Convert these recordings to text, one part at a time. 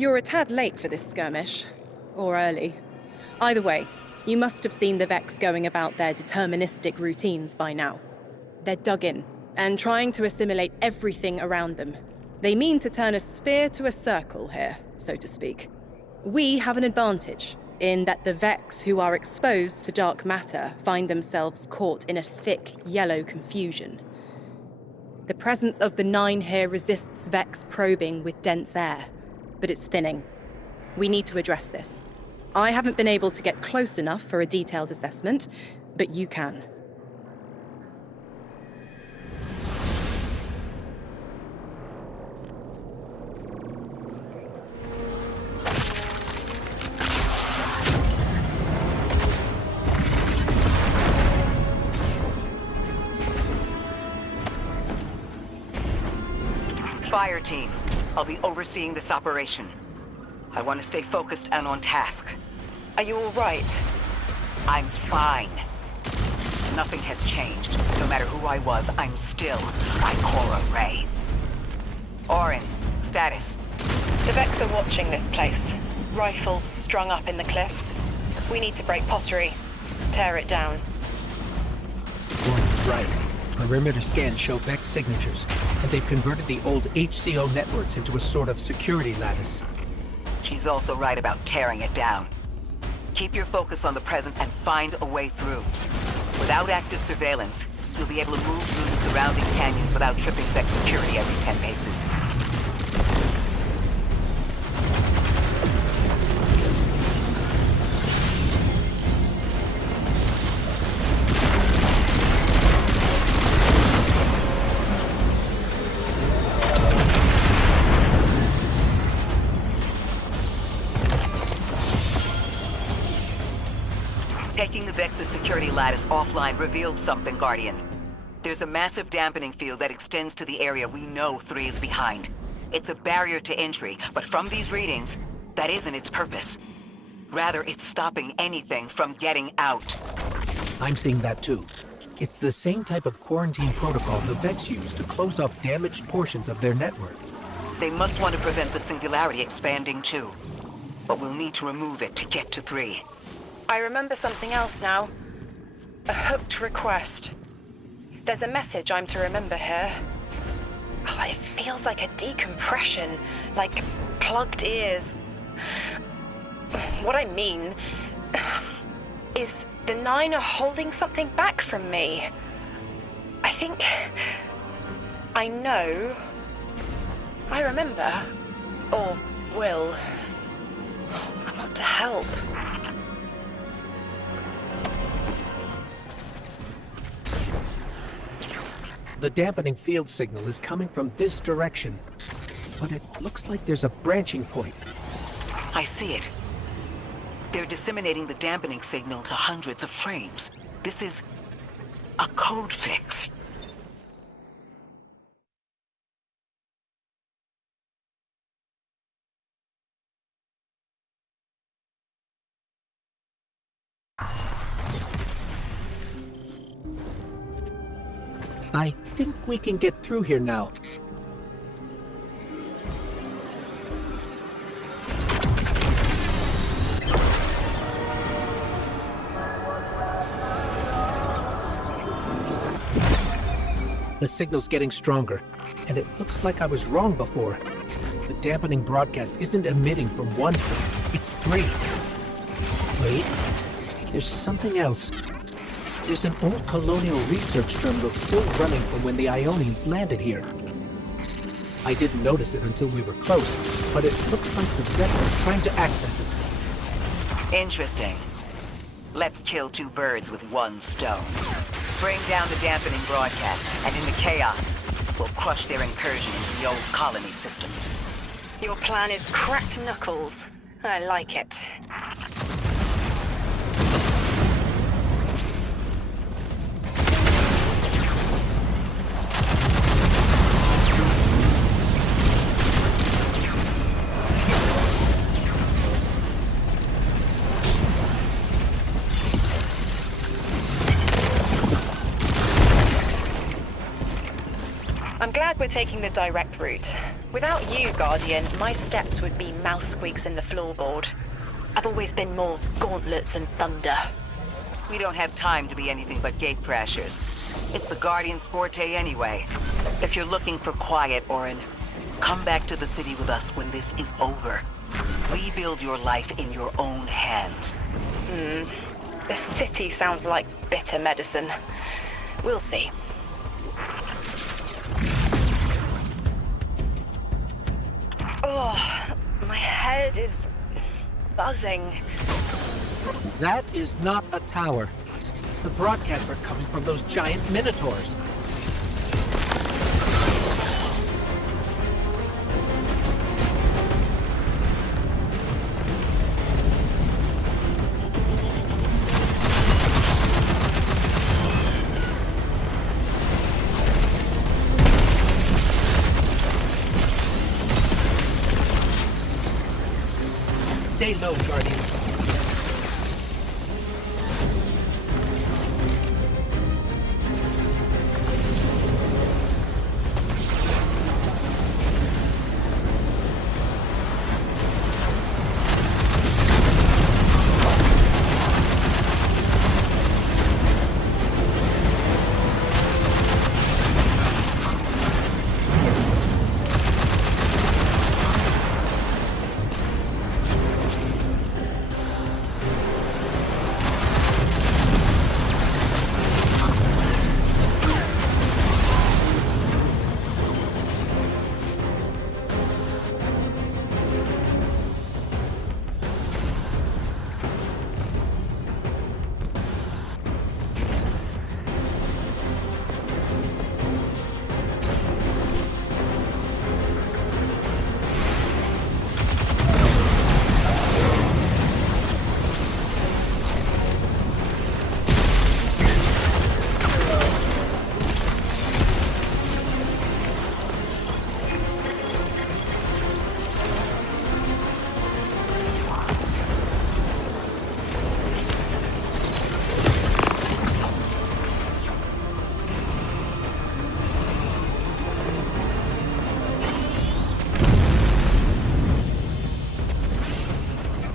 You're a tad late for this skirmish. Or early. Either way, you must have seen the Vex going about their deterministic routines by now. They're dug in, and trying to assimilate everything around them. They mean to turn a sphere to a circle here, so to speak. We have an advantage, in that the Vex who are exposed to dark matter find themselves caught in a thick, yellow confusion. The presence of the Nine here resists Vex probing with dense air, but it's thinning. We need to address this. I haven't been able to get close enough for a detailed assessment, but you can. Fire team, I'll be overseeing this operation. I want to stay focused and on task. Are you all right? I'm fine. Nothing has changed. No matter who I was, I'm still Ikora Ray. Orin, status. The Vex are watching this place. Rifles strung up in the cliffs. We need to break pottery. Tear it down. Orin's right. Perimeter scans show Vex signatures, and they've converted the old HCO networks into a sort of security lattice. She's also right about tearing it down. Keep your focus on the present and find a way through. Without active surveillance, you'll be able to move through the surrounding canyons without tripping Vex security every 10 paces. Taking the Vex's security lattice offline revealed something, Guardian. There's a massive dampening field that extends to the area we know 3 is behind. It's a barrier to entry, but from these readings, that isn't its purpose. Rather, it's stopping anything from getting out. I'm seeing that too. It's the same type of quarantine protocol the Vex use to close off damaged portions of their network. They must want to prevent the singularity expanding too. But we'll need to remove it to get to 3. I remember something else now. A hooked request. There's a message I'm to remember here. Oh, it feels like a decompression, like plugged ears. What I mean is the Nine are holding something back from me. I think I know. I remember. Or will. I want to help. The dampening field signal is coming from this direction, but it looks like there's a branching point. I see it. They're disseminating the dampening signal to hundreds of frames. This is a code fix. I think we can get through here now. The signal's getting stronger, and it looks like I was wrong before. The dampening broadcast isn't emitting from 1 point, it's 3. Wait, there's something else. There's an old colonial research terminal still running from when the Ionians landed here. I didn't notice it until we were close, but it looks like the Vex are trying to access it. Interesting. Let's kill 2 birds with 1 stone. Bring down the dampening broadcast, and in the chaos, we'll crush their incursion into the old colony systems. Your plan is cracked knuckles. I like it. I'm glad we're taking the direct route. Without you, Guardian, my steps would be mouse squeaks in the floorboard. I've always been more gauntlets and thunder. We don't have time to be anything but gate crashers. It's the Guardian's forte anyway. If you're looking for quiet, Orin, come back to the city with us when this is over. Rebuild your life in your own hands. This city sounds like bitter medicine. We'll see. Oh, my head is buzzing. That is not a tower. The broadcasts are coming from those giant minotaurs. Stay low, Guardian.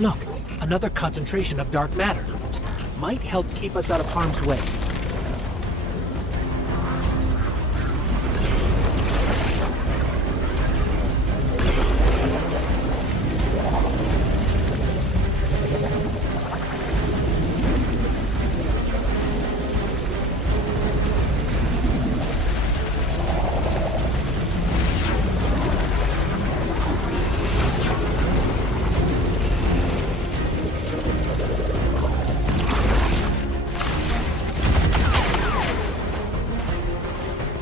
Look, another concentration of dark matter. Might help keep us out of harm's way.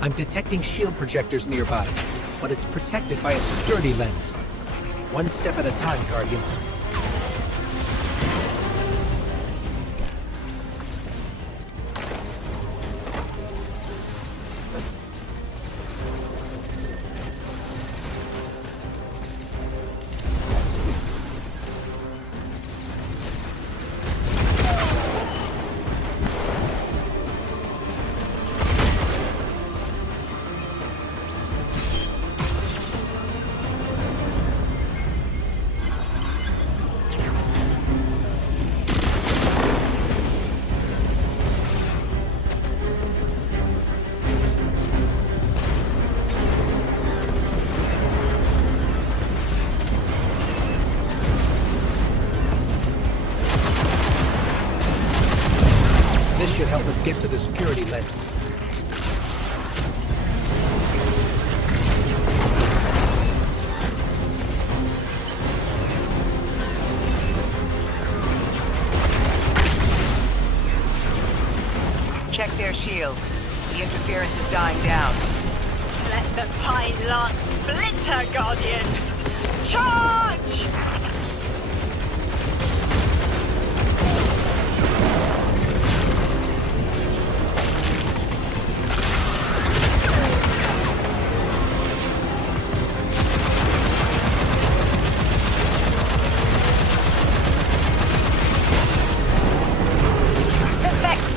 I'm detecting shield projectors nearby, but it's protected by a security lens. One step at a time, Guardian. This should help us get to the security lens. Check their shields. The interference is dying down. Let the pine lance splinter, Guardian! Charge!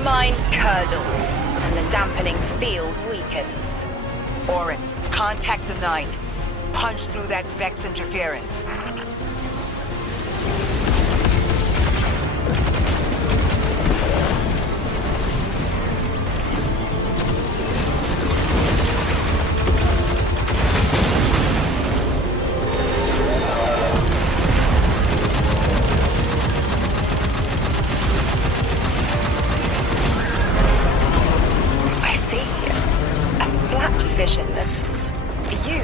Mine curdles, and the dampening field weakens. Orin, contact the 9. Punch through that Vex interference. Vision of you,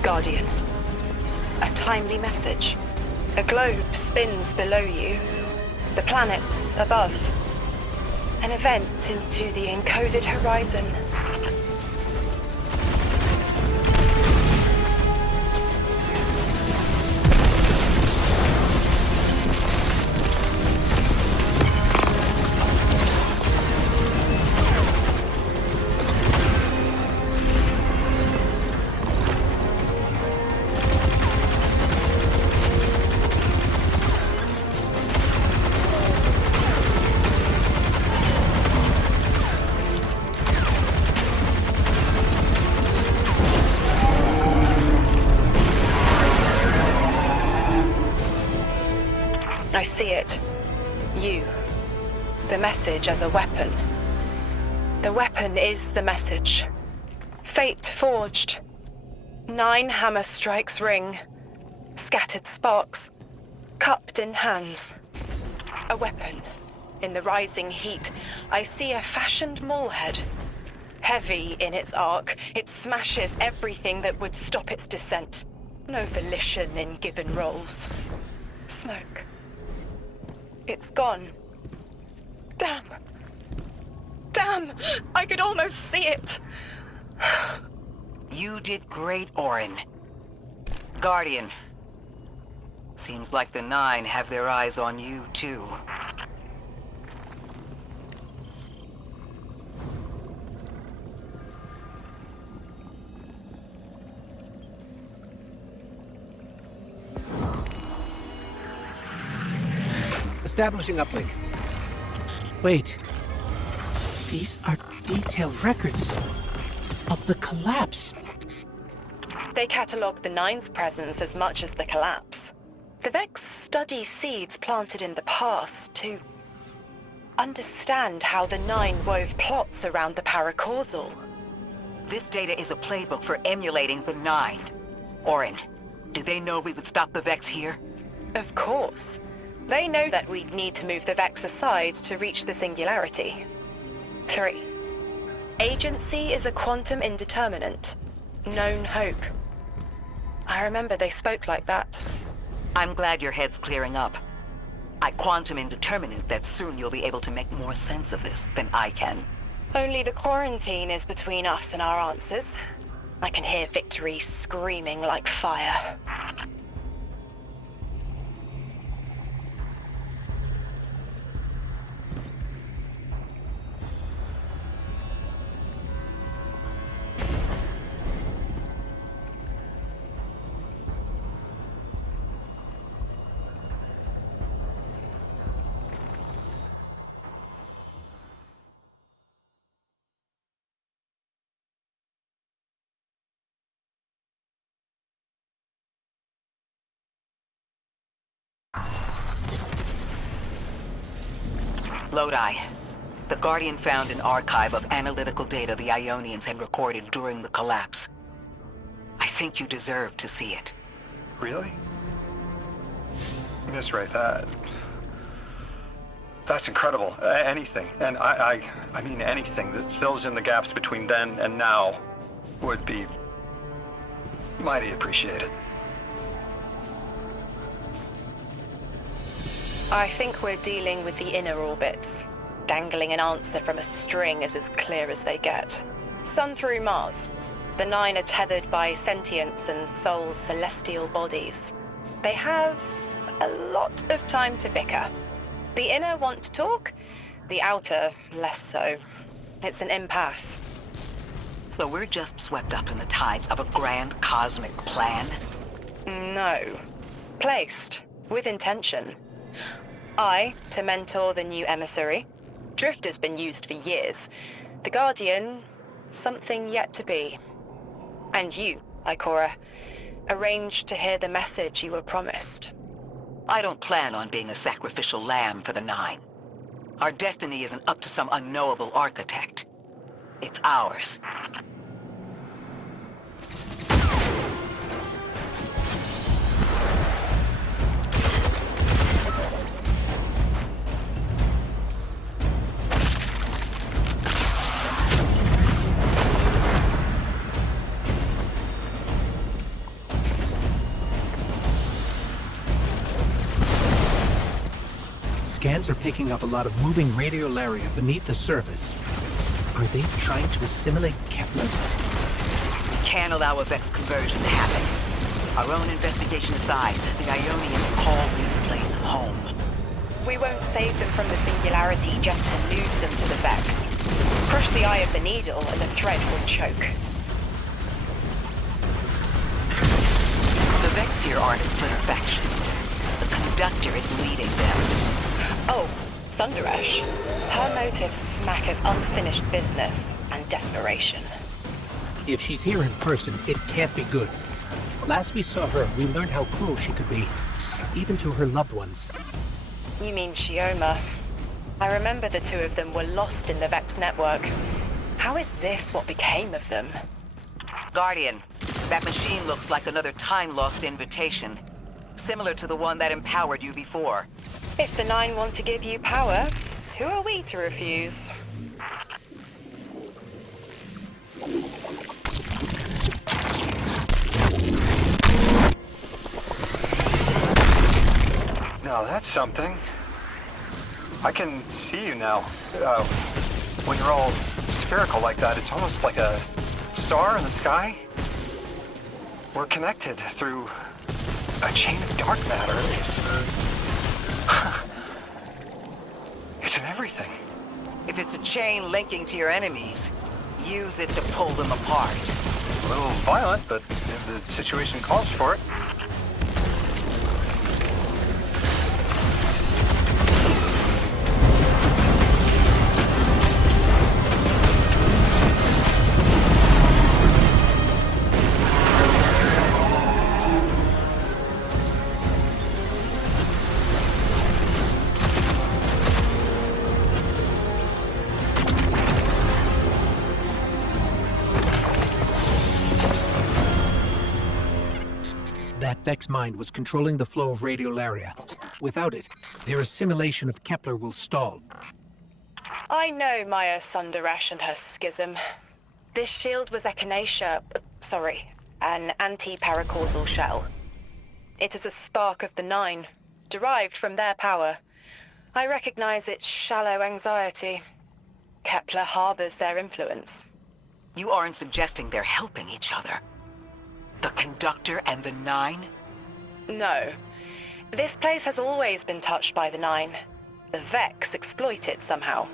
Guardian. A timely message. A globe spins below you, the planets above. An event into the encoded horizon. I see it. You. The message as a weapon. The weapon is the message. Fate forged. 9 hammer strikes ring. Scattered sparks. Cupped in hands. A weapon. In the rising heat, I see a fashioned mallhead. Heavy in its arc, it smashes everything that would stop its descent. No volition in given roles. Smoke. It's gone. Damn. Damn! I could almost see it! You did great, Orin. Guardian. Seems like the 9 have their eyes on you, too. Establishing uplink. Wait. These are detailed records of the collapse. They catalog the 9's presence as much as the collapse. The Vex study seeds planted in the past to understand how the 9 wove plots around the paracausal. This data is a playbook for emulating the 9. Orin, do they know we would stop the Vex here? Of course. They know that we'd need to move the Vex aside to reach the singularity. 3. Agency is a quantum indeterminate. Known hope. I remember they spoke like that. I'm glad your head's clearing up. I quantum indeterminate that soon you'll be able to make more sense of this than I can. Only the quarantine is between us and our answers. I can hear victory screaming like fire. Lodi. The Guardian found an archive of analytical data the Ionians had recorded during the collapse. I think you deserve to see it. Really? Miswrite that. That's incredible. Anything, and I mean anything that fills in the gaps between then and now would be mighty appreciated. I think we're dealing with the inner orbits. Dangling an answer from a string is as clear as they get. Sun through Mars. The 9 are tethered by sentience and Sol's celestial bodies. They have a lot of time to bicker. The inner want to talk, the outer less so. It's an impasse. So we're just swept up in the tides of a grand cosmic plan? No. Placed. With intention. I, to mentor the new emissary. Drifter's been used for years. The Guardian, something yet to be. And you, Ikora. Arranged to hear the message you were promised. I don't plan on being a sacrificial lamb for the Nine. Our destiny isn't up to some unknowable architect. It's ours. Scans are picking up a lot of moving radiolaria beneath the surface. Are they trying to assimilate Kepler? Can't allow a Vex conversion to happen. Our own investigation aside, the Ionians call this place home. We won't save them from the singularity just to lose them to the Vex. Crush the eye of the needle and the thread will choke. The Vex here aren't a splinter faction. The conductor is leading them. Oh, Sundaresh. Her motives smack of unfinished business and desperation. If she's here in person, it can't be good. Last we saw her, we learned how cruel she could be, even to her loved ones. You mean Shioma? I remember the two of them were lost in the Vex network. How is this what became of them? Guardian, that machine looks like another time-lost invitation. Similar to the one that empowered you before. If the Nine want to give you power, who are we to refuse? Now that's something. I can see you now. When you're all spherical like that, it's almost like a star in the sky. We're connected through a chain of dark matter. It's in everything. If it's a chain linking to your enemies, use it to pull them apart. A little violent, but if the situation calls for it. That Vex mind was controlling the flow of radiolaria. Without it, their assimilation of Kepler will stall. I know Maya Sundaresh and her schism. This shield was an anti-paracausal shell. It is a spark of the Nine, derived from their power. I recognize its shallow anxiety. Kepler harbors their influence. You aren't suggesting they're helping each other. The Conductor and the Nine? No. This place has always been touched by the Nine. The Vex exploit it somehow.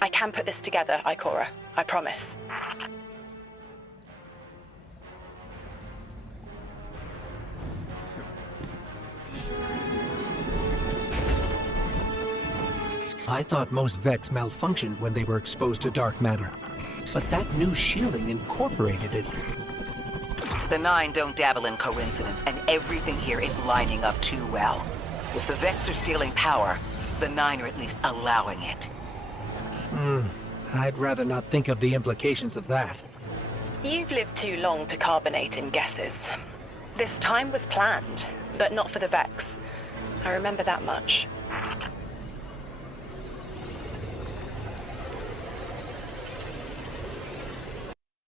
I can put this together, Ikora. I promise. I thought most Vex malfunctioned when they were exposed to dark matter. But that new shielding incorporated it. The Nine don't dabble in coincidence, and everything here is lining up too well. If the Vex are stealing power, the Nine are at least allowing it. I'd rather not think of the implications of that. You've lived too long to carbonate in guesses. This time was planned, but not for the Vex. I remember that much.